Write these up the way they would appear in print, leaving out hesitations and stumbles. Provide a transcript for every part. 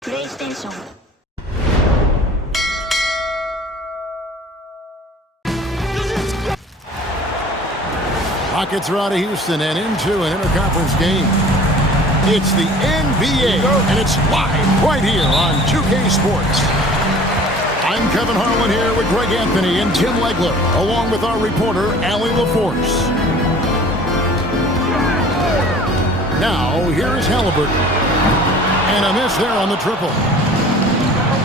プレイステーション Rockets are out of Houston and into an interconference game. It's the NBA, and it's live right here on 2K Sports. I'm Kevin Harlan here with Greg Anthony and Tim Legler, along with our reporter, Allie LaForce. Now, here's Halliburton. And a miss there on the triple.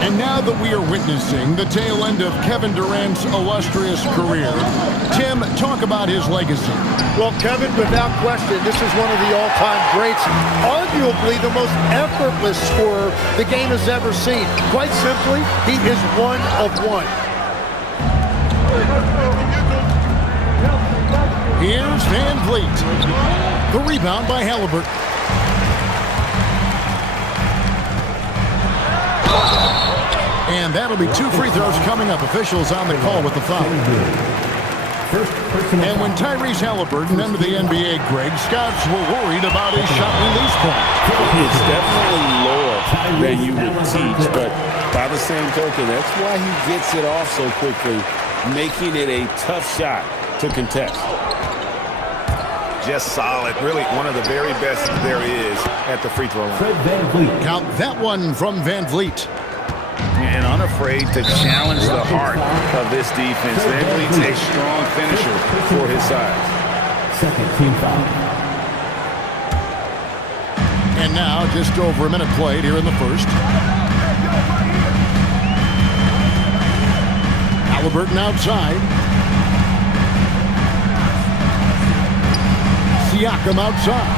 And now that we are witnessing the tail end of Kevin Durant's illustrious career, Tim, talk about his legacy. Well, Kevin, without question, this is one of the all-time greats, arguably the most effortless scorer the game has ever seen. Quite simply, he is one of one. Here's Van Vliet. The rebound by Halliburton. And that'll be 2 free throws coming up. Officials on the call with the foul. And when Tyrese Halliburton entered the NBA, Greg, scouts were worried about his shot release point. It's definitely lower than you would teach, but by the same token, that's why he gets it off so quickly, making it a tough shot to contest. Just solid. Really one of the very best there is at the free throw line. Count that one from Van Vliet. And unafraid to challenge the heart of this defense. Van Vliet's a strong finisher for his size. Second team foul. And now just over a minute played here in the first. Halliburton outside. Siakam outside.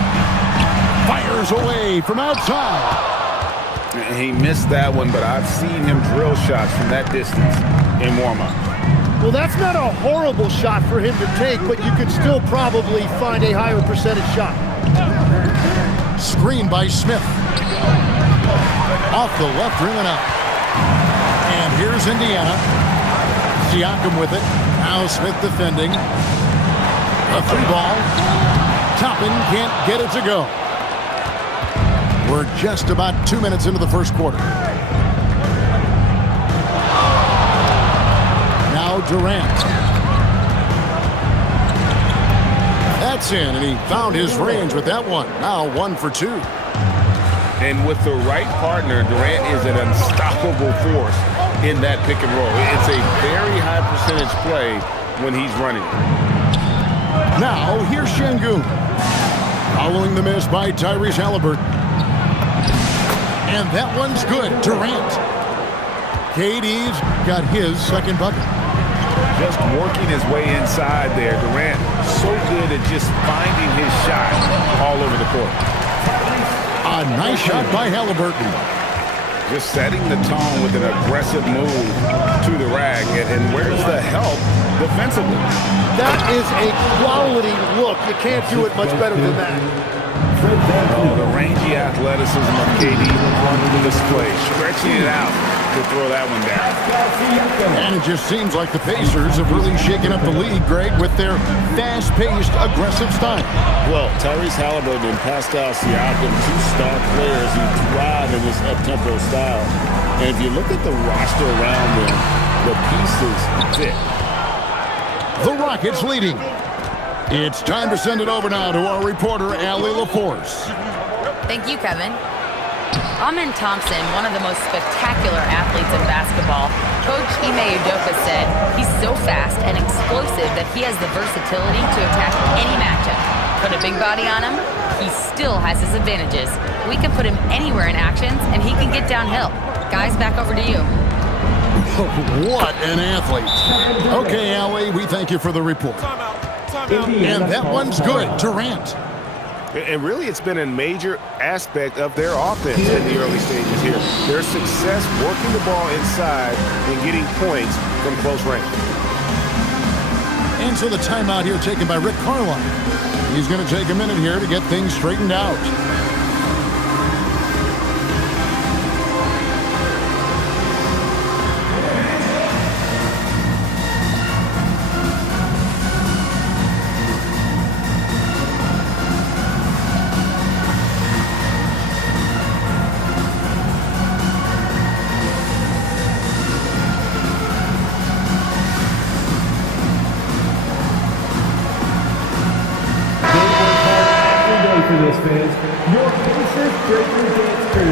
Fires away from outside. He missed that one, but I've seen him drill shots from that distance in warm-up. Well, that's not a horrible shot for him to take, but you could still probably find a higher percentage shot. Screen by Smith. Off the left rim and out. And here's Indiana. Siakam with it. Now Smith defending. A free ball. Toppin can't get it to go. We're just about 2 minutes into the first quarter. Now Durant. That's in, and he found his range with that one. Now 1 for 2. And with the right partner, Durant is an unstoppable force in that pick and roll. It's a very high percentage play when he's running. Now here's Şengün. Following the miss by Tyrese Halliburton. And that one's good. Durant. KD's got his second bucket. Just working his way inside there. Durant so good at just finding his shot all over the court. A nice shot by Halliburton. Just setting the tone with an aggressive move to the rag. And where's the help defensively? That is a quality look. You can't do it much better than that. Oh, the rangy athleticism of KD on display, stretching it out to throw that one down. And it just seems like the Pacers have really shaken up the league, Greg, with their fast-paced, aggressive style. Well, Tyrese Halliburton and Pascal Siakam, 2 star players who thrive in this up-tempo style. And if you look at the roster around them, the pieces fit. The Rockets leading. It's time to send it over now to our reporter, Allie LaForce. Thank you, Kevin. Amen Thompson, one of the most spectacular athletes in basketball. Coach Ime Udoka said he's so fast and explosive that he has the versatility to attack any matchup. Put a big body on him, he still has his advantages. We can put him anywhere in actions, and he can get downhill. Guys, back over to you. What an athlete. Okay, Allie, we thank you for the report. And that one's good. Durant. And really, it's been a major aspect of their offense in the early stages here. Their success working the ball inside and getting points from close range. And so the timeout here taken by Rick Carlisle. He's going to take a minute here to get things straightened out.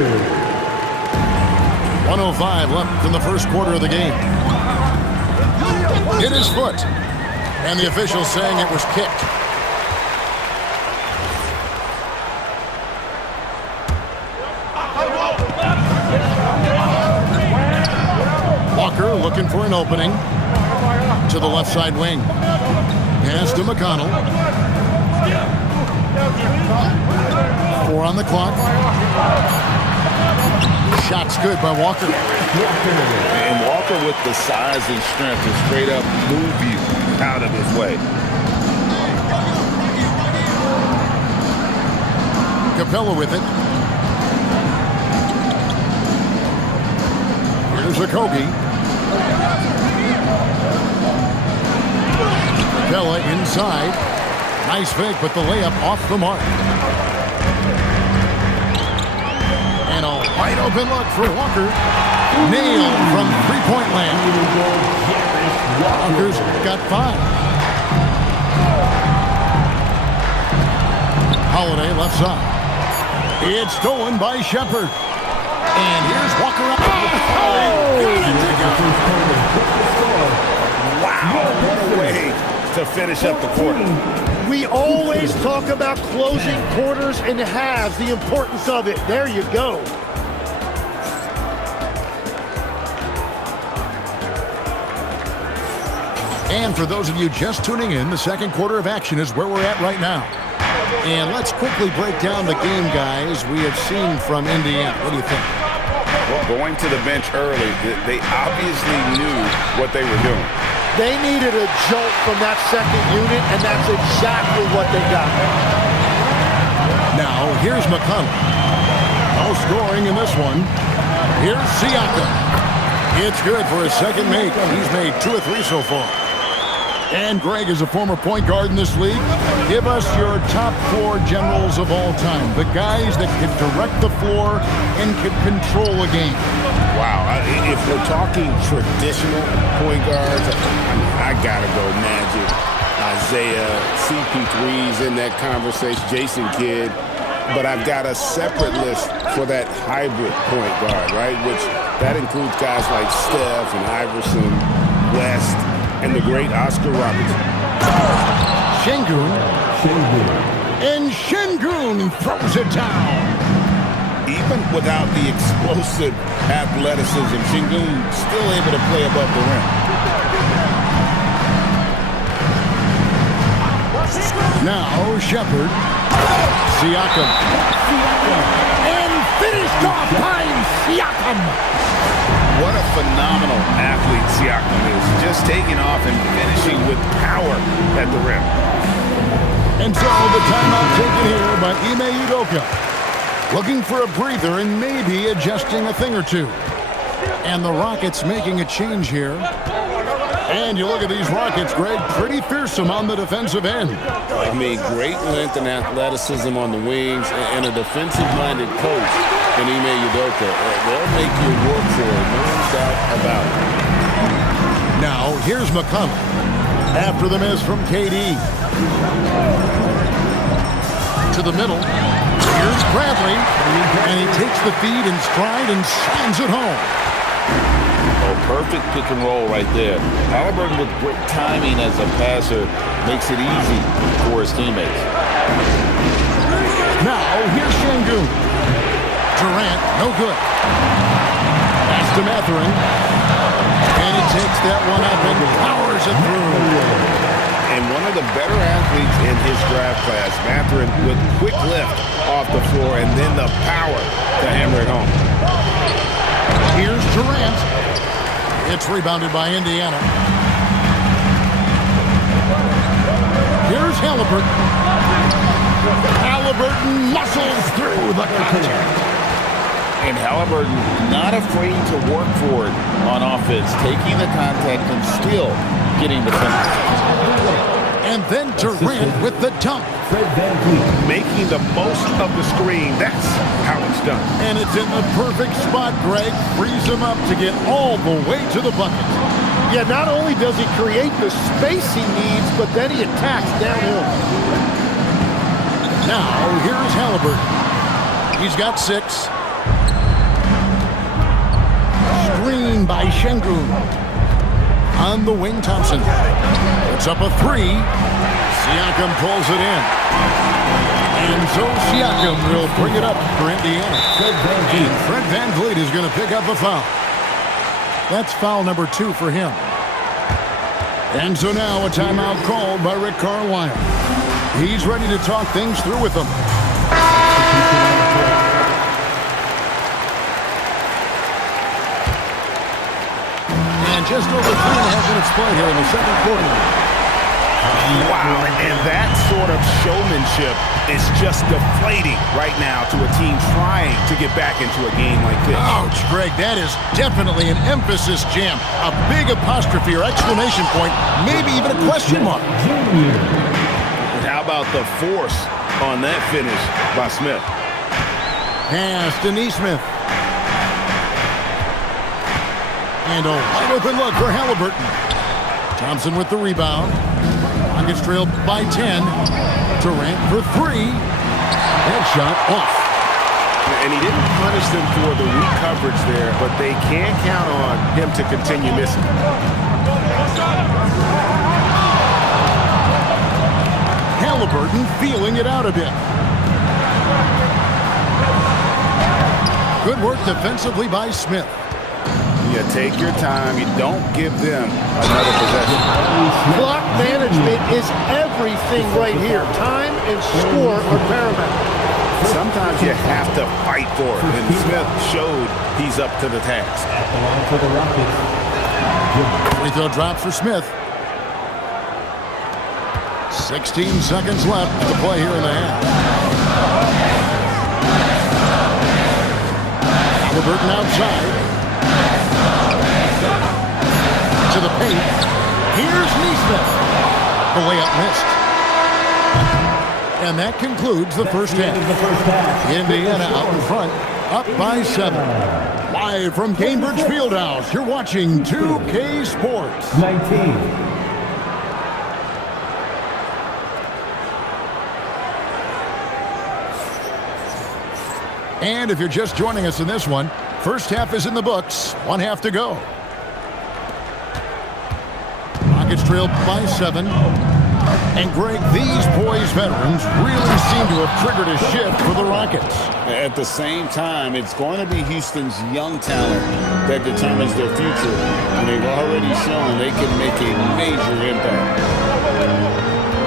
Walker. 1:05 left in the first quarter of the game. Hit his foot. And the official saying it was kicked. Walker looking for an opening to the left side wing. Pass to McConnell. 4 on the clock. Shot's good by Walker. And Walker with the size and strength to straight up move you out of his way. Capella with it. Here's Okogie. Capella inside. Nice fake, but the layup off the mark. And a wide open look for Walker. Nailed from three-point land. Walker's got 5. Holiday left side. It's stolen by Shepherd. And here's Walker up. Wow, what a way to finish up the quarter. We always talk about closing quarters and halves, the importance of it. There you go. And for those of you just tuning in, the second quarter of action is where we're at right now. And let's quickly break down the game, guys, we have seen from Indiana. What do you think? Well, going to the bench early, they obviously knew what they were doing. They needed a jolt from that second unit, and that's exactly what they got. Now, here's McConnell. No scoring in this one. Here's Siakam. It's good for his second make. He's made 2 or 3 so far. And Greg is a former point guard in this league. Give us your top 4 generals of all time. The guys that can direct the floor and can control a game. Wow, if we're talking traditional point guards, I gotta go Magic, Isaiah, CP3's in that conversation, Jason Kidd. But I've got a separate list for that hybrid point guard, right? Which that includes guys like Steph and Iverson, West, and the great Oscar Robertson. Şengün. And Şengün throws it down. Even without the explosive athleticism, Şengün still able to play above the rim. Now Shepherd. Siakam. And finished off by Siakam. What a phenomenal athlete Siakam is. Just taking off and finishing with power at the rim. And so the timeout taken here by Ime Udoka. Looking for a breather and maybe adjusting a thing or two. And the Rockets making a change here. And you look at these Rockets, Greg, pretty fearsome on the defensive end. I mean, great length and athleticism on the wings and a defensive-minded coach in Ime Udoka. They'll make you work for it, no doubt about it. Now, here's McConnell. After the miss from KD. To the middle. Here's Bradley. And he takes the feed in stride and sends it home. Oh, perfect pick and roll right there. Halliburton with great timing as a passer makes it easy for his teammates. Now, here's Şengün. Durant, no good. Pass to Mathurin. And he takes that one up and powers it through. And one of the better athletes in his draft class, Mathurin, with quick lift off the floor and then the power to hammer it home. Here's Durant. It's rebounded by Indiana. Here's Halliburton. Halliburton muscles through the contact. And Halliburton not afraid to work for it on offense, taking the contact and still getting the finish. And then Durant with the dunk. Fred VanVleet. Making the most of the screen. That's how it's done. And it's in the perfect spot, Greg. Frees him up to get all the way to the bucket. Yeah, not only does he create the space he needs, but then he attacks downhill. Now, here's Halliburton. He's got 6. in by Şengün. On the wing, Thompson. It's up a three. Siakam pulls it in. And so Siakam will bring it up for Indiana. And Fred VanVleet is going to pick up a foul. That's foul number 2 for him. And so now a timeout called by Rick Carlisle. He's ready to talk things through with them. And just over 3.5 minutes play here in the second quarter. Wow, and that sort of showmanship is just deflating right now to a team trying to get back into a game like this. Ouch, Greg, that is definitely an emphasis jam. A big apostrophe or exclamation point, maybe even a question mark. And how about the force on that finish by Smith? Pass to Nesmith. And a wide open look for Halliburton. Thompson with the rebound. Rockets trailed by 10. Durant for 3. That shot off. And he didn't punish them for the weak coverage there, but they can't count on him to continue missing. Halliburton feeling it out a bit. Good work defensively by Smith. You take your time. You don't give them another possession. Clock management is everything right here. Time and score are paramount. Sometimes you have to fight for it, and Smith showed he's up to the task. Free throw drop for Smith. 16 seconds left to play here in the half. Halliburton outside. To the paint. Here's Nesmith. The layup missed. And that concludes the first half. Indiana out in front, up by 7. Live from Cambridge Fieldhouse, you're watching 2K Sports. 19. And if you're just joining us in this one, first half is in the books. 1 half to go. Rockets trailed by 7. And Greg, these boys veterans really seem to have triggered a shift for the Rockets. At the same time, it's going to be Houston's young talent that determines their future. And they've already shown they can make a major impact.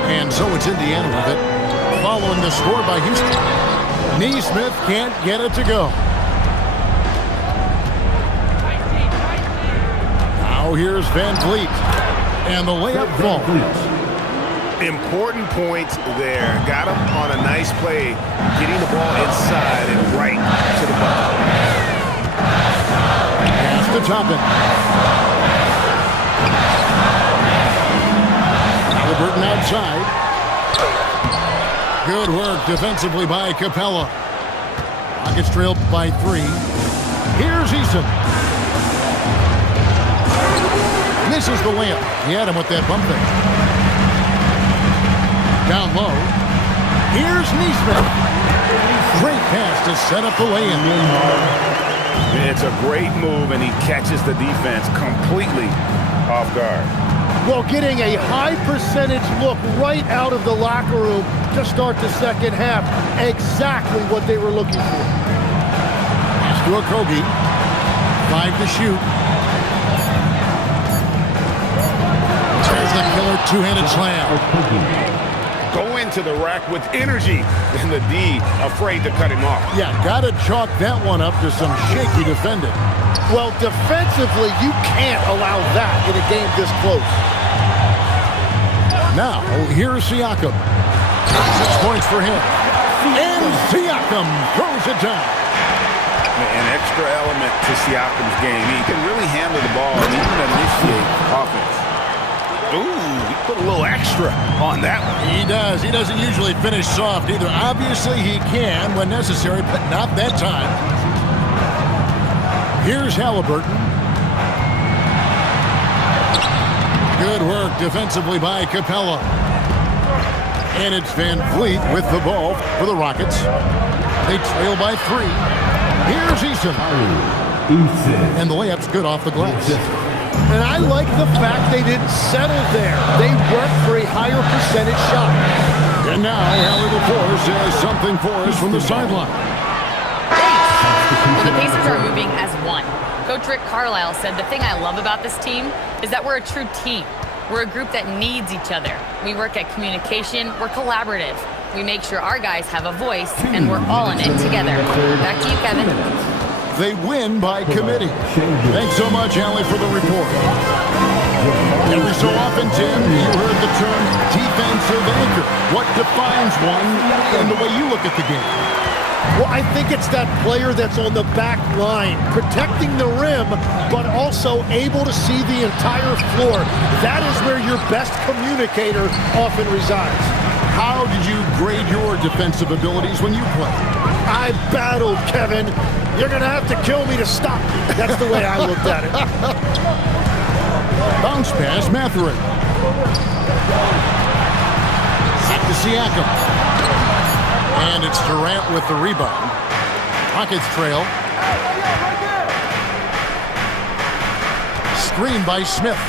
And so it's Indiana with it. Following the score by Houston. Nesmith can't get it to go. Now here's VanVleet. And the layup falls. Important points there. Got him on a nice play, getting the ball inside and right to the bucket. Pass to Toppin. Halliburton outside. Good work defensively by Capella. Rockets trailed by 3. Here's Eason. Misses the layup. He had him with that bump fake. Down low. Here's Nesmith. Great pass to set up the lay-in. It's a great move, and he catches the defense completely off guard. Well, getting a high percentage look right out of the locker room to start the second half. Exactly what they were looking for. Pass to Okogie. 5 to shoot. There's the killer two-handed slam. Go into the rack with energy, and the D afraid to cut him off. Yeah, got to chalk that one up to some shaky defending. Well, defensively, you can't allow that in a game this close. Now, here's Siakam. 6 points for him. And Siakam throws it down. An extra element to Siakam's game. He can really handle the ball and even initiate offense. Ooh, he put a little extra on that one. He does. He doesn't usually finish soft either. Obviously, he can when necessary, but not that time. Here's Halliburton. Good work defensively by Capella. And it's VanVleet with the ball for the Rockets. They trail by 3. Here's Eason. Easton. And the layup's good off the glass. And I like the fact they didn't settle there. They worked for a higher percentage shot. And now Allie LaForce has something for us from the sideline. Well, the Pacers are moving as one. Coach Rick Carlisle said, the thing I love about this team is that we're a true team. We're a group that needs each other. We work at communication. We're collaborative. We make sure our guys have a voice, and we're all in it together. Back to you, Kevin. They win by committee. Thanks so much, Allie, for the report. Every so often, Tim, you heard the term defensive anchor. What defines one and the way you look at the game? Well, I think it's that player that's on the back line, protecting the rim, but also able to see the entire floor. That is where your best communicator often resides. How did you grade your defensive abilities when you played? I battled, Kevin. You're going to have to kill me to stop me. That's the way I looked at it. Bounce pass, Mathurin. Back to Siakam. And it's Durant with the rebound. Rockets trail. Screen by Smith.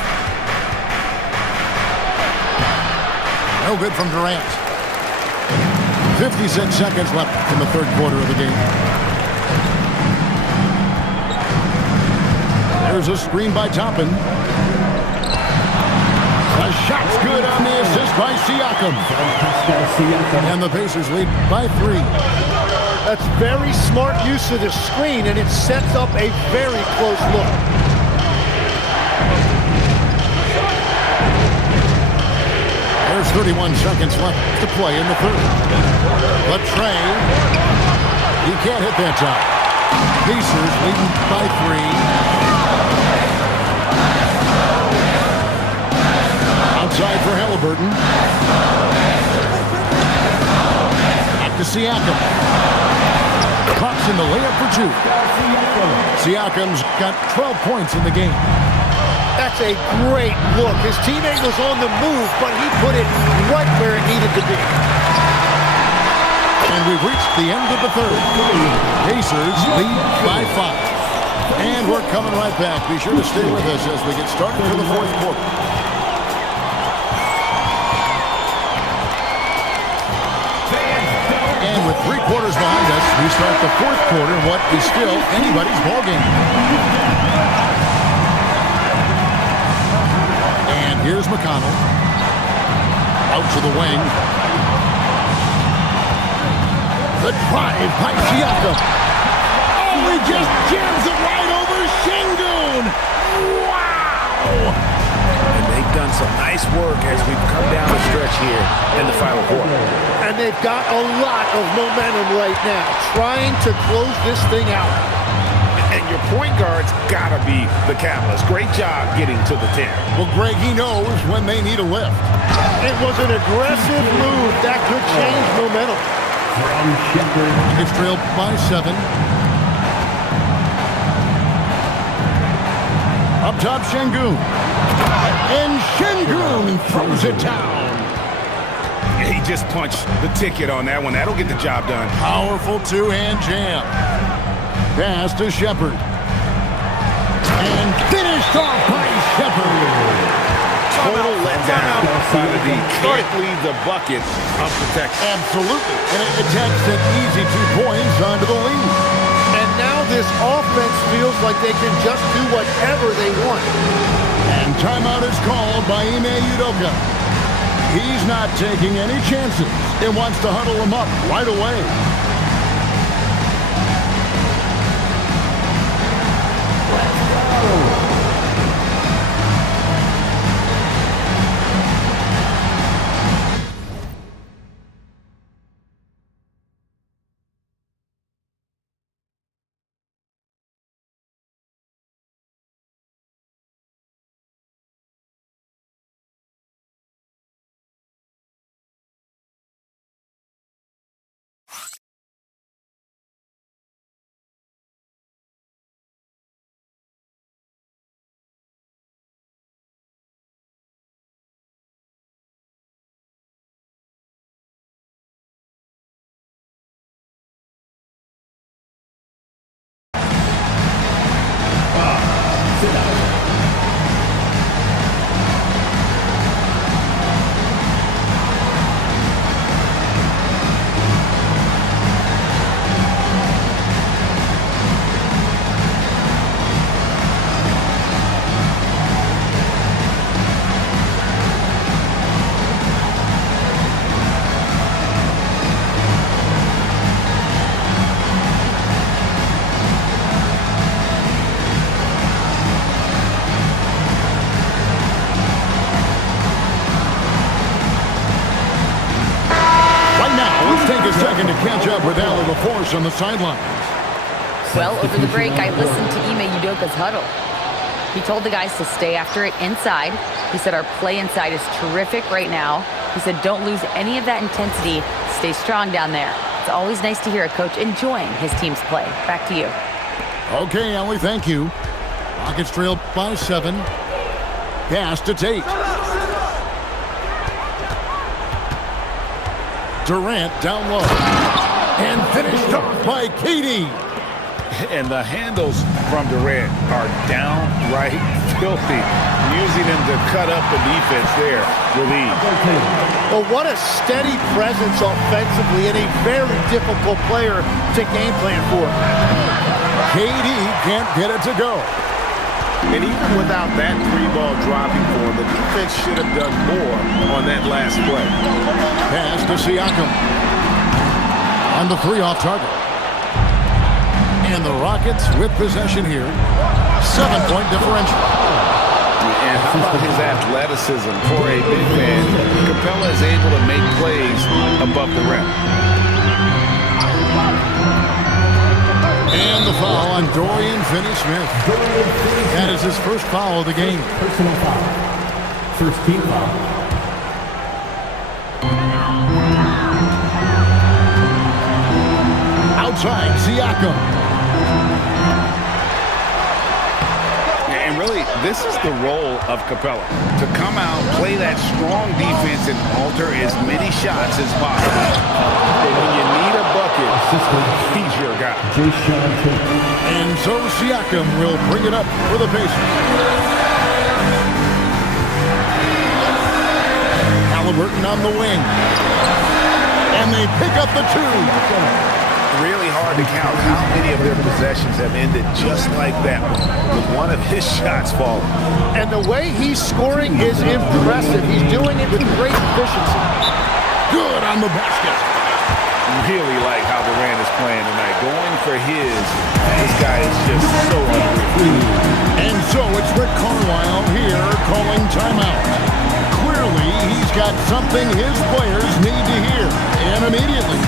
No good from Durant. 56 seconds left in the third quarter of the game. There's a screen by Toppin. The shot's good on the assist by Siakam. And the Pacers lead by 3. That's very smart use of the screen, and it sets up a very close look. There's 31 seconds left to play in the third. Latrey. He can't hit that shot. Pacers leading by 3. Outside for Halliburton. Back to Siakam. Pops in the layup for 2. Siakam's got 12 points in the game. That's a great look. His teammate was on the move, but he put it right where it needed to be. And we've reached the end of the third. Pacers lead by 5. And we're coming right back. Be sure to stay with us as we get started for the fourth quarter. And with 3 quarters behind us, we start the fourth quarter in what is still anybody's ballgame. And here's McConnell. Out to the wing. The drive by Siakam. Oh, he just jams it right over Şengün. Wow! And they've done some nice work as we've come down the stretch here in the final quarter. And they've got a lot of momentum right now, trying to close this thing out. And your point guard's got to be the catalyst. Great job getting to the 10. Well, Greg, he knows when they need a lift. It was an aggressive move that could change momentum. From Shepherd. It's trailed by 7. Up top, Şengün. And Şengün throws it down. He just punched the ticket on that one. That'll get the job done. Powerful two-hand jam. Pass to Shepherd. And finished off by Shepherd. Total letdown by the D. Can't leave the bucket unprotected. Absolutely. And it takes an easy 2 points onto the lead. And now this offense feels like they can just do whatever they want. And timeout is called by Ime Udoka. He's not taking any chances and wants to huddle him up right away. catch up with Al LaForce on the sidelines. Well, over the break, I listened to Ime Udoka's huddle. He told the guys to stay after it inside. He said our play inside is terrific right now. He said don't lose any of that intensity. Stay strong down there. It's always nice to hear a coach enjoying his team's play. Back to you. Okay, Ellie, thank you. Rockets trail by 7. Pass to Tate. Durant down low. And finished off by KD. And the handles from Durant are downright filthy, using him to cut up the defense there with ease. Well, what a steady presence offensively and a very difficult player to game plan for. KD can't get it to go. And even without that 3-ball dropping for him, the defense should have done more on that last play. Pass to Siakam. On the 3 off target. And the Rockets with possession here. 7-point differential. And how about his athleticism for a big man? Capella is able to make plays above the rim. And the foul on Dorian Finney-Smith. That is his first foul of the game. Personal foul. First team foul. Outside, Siakam. And really, this is the role of Capella. To come out, play that strong defense, and alter as many shots as possible. And when you need a bucket, he's your guy. Jason Tate. And so Siakam will bring it up for the Pacers. Halliburton on the wing. And they pick up the 2. Really hard to count how many of their possessions have ended just like that with one of his shots falling. And the way he's scoring is impressive. He's doing it with great efficiency. Good on the basket. Really like how Durant is playing tonight. Going for his, this guy is just so unreal. And so it's Rick Carlisle here calling timeout. Clearly, he's got something his players need to hear, and immediately.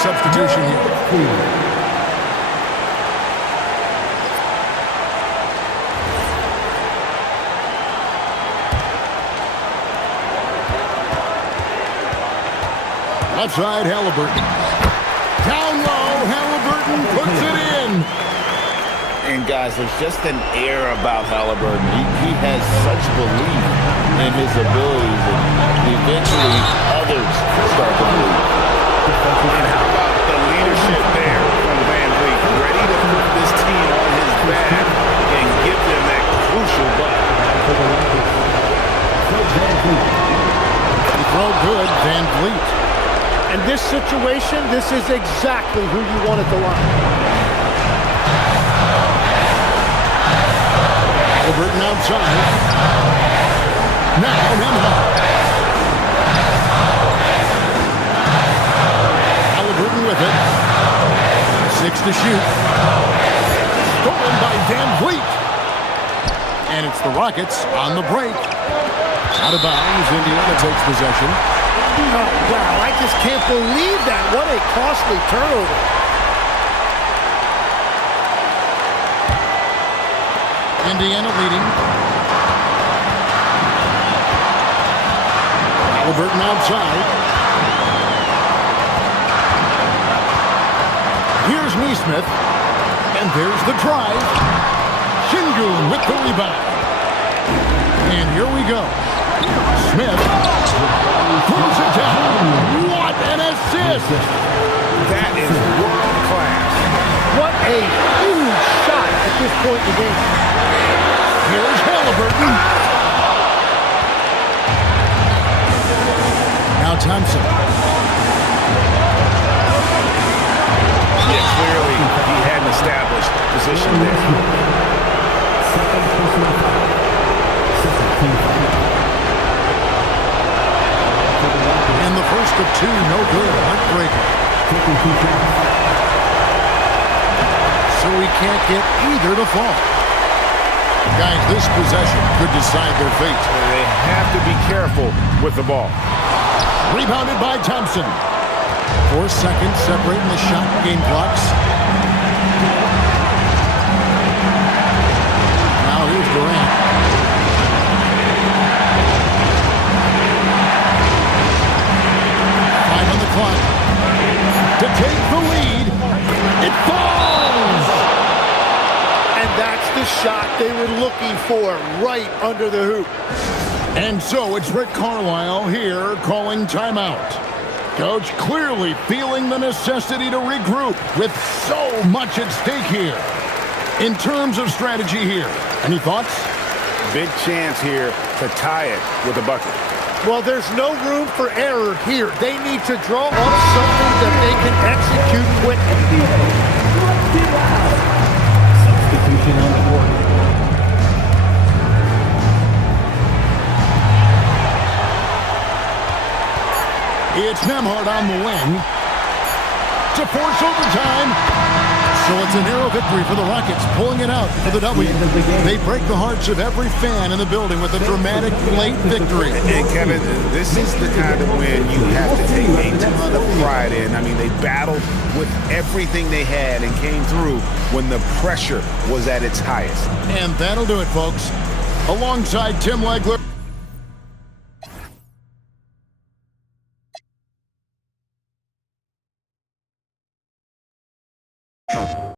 Substitution here. Left side, Halliburton. Down low, Halliburton puts it in. And guys, there's just an air about Halliburton. He has such belief in his abilities, and eventually others start to believe. And how about the leadership there from Van Vliet, ready to put this team on his back and give them that crucial bucket. Throw good, Van Vliet. In this situation, this is exactly who you want at the line. Halliburton outside. Now Nembhard. Halliburton with it. 6 to shoot. Stolen by Van Vliet. And it's the Rockets on the break. Out of bounds, Indiana takes possession. Oh, wow, I just can't believe that. What a costly turnover. Indiana leading. Halliburton outside. Here's Nesmith. And there's the drive. Şengün with the rebound. And here we go. Smith throws it down. What an assist! That is world class. What a huge shot at this point in the game. Here's Halliburton. Now Thompson. Yeah, clearly he had an established position there. And the first of two, no good. Heartbreaker. So we can't get either to fall. Guys, this possession could decide their fate. They have to be careful with the ball. Rebounded by Thompson. 4 seconds separating the shot game clocks. Now here's Durant. On the clock to take the lead. It falls! And that's the shot they were looking for, right under the hoop. And so it's Rick Carlisle here calling timeout. Coach clearly feeling the necessity to regroup with so much at stake here. In terms of strategy here, any thoughts? Big chance here to tie it with a bucket. Well, there's no room for error here. They need to draw up something that they can execute quickly. Substitution on the board. It's Nembhard on the wing to force overtime. So it's a narrow victory for the Rockets, pulling it out for the W. They break the hearts of every fan in the building with a dramatic late victory. And Kevin, this is the kind of win you have to take a ton of pride in. I mean, they battled with everything they had and came through when the pressure was at its highest. And that'll do it, folks. Alongside Tim Legler.